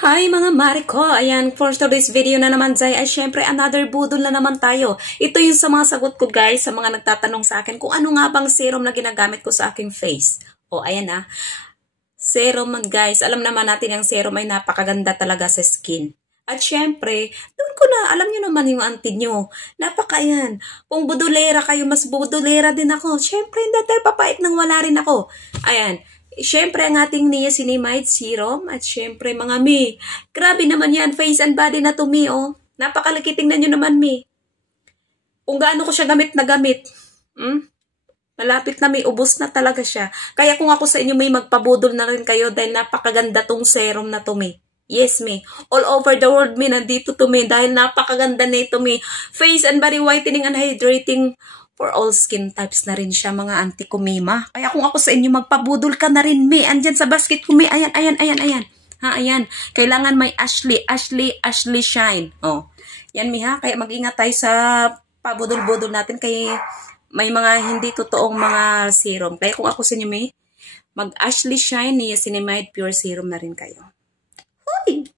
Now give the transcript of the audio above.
Hi mga mare ko! Ayan, for today's video na naman Zay, ay syempre another budol na naman tayo. Ito yung sa mga sagot ko guys, sa mga nagtatanong sa akin kung ano nga bang serum na ginagamit ko sa aking face. O ayan ah, serum guys, alam naman natin yung serum ay napakaganda talaga sa skin. At syempre, doon ko na, alam nyo naman yung auntie nyo. Napakayan. Kung budulera kayo, mas budulera din ako. Syempre, hindi tayo papait nang wala rin ako. Ayan. Syempre, ang ating niacinamide serum. At syempre, mga mi. Grabe naman yan. Face and body na to, mi, oh. Napakalaki. Tingnan nyo naman, mi. Kung gaano ko siya gamit na gamit. Malapit na may ubos na talaga siya. Kaya kung ako sa inyo, may magpabudol na rin kayo dahil napakaganda tong serum na to, mi. Yes, me. All over the world, me. Nandito to, me. Dahil napakaganda na ito, me. Face and body whitening and hydrating for all skin types na rin siya, mga auntie ko, me, ma. Kaya kung ako sa inyo, magpabudol ka na rin, me. Andyan sa basket ko, me. Ayan, ayan, ayan, ayan. Ha, ayan. Kailangan may Ashley Shine. Oh. Yan, me, ha. Kaya mag-ingat tayo sa pabudol-budol natin. Kaya may mga hindi totoong mga serum. Kaya kung ako sa inyo, me, mag-Ashley Shine niacinamide pure serum na rin kayo. Uy!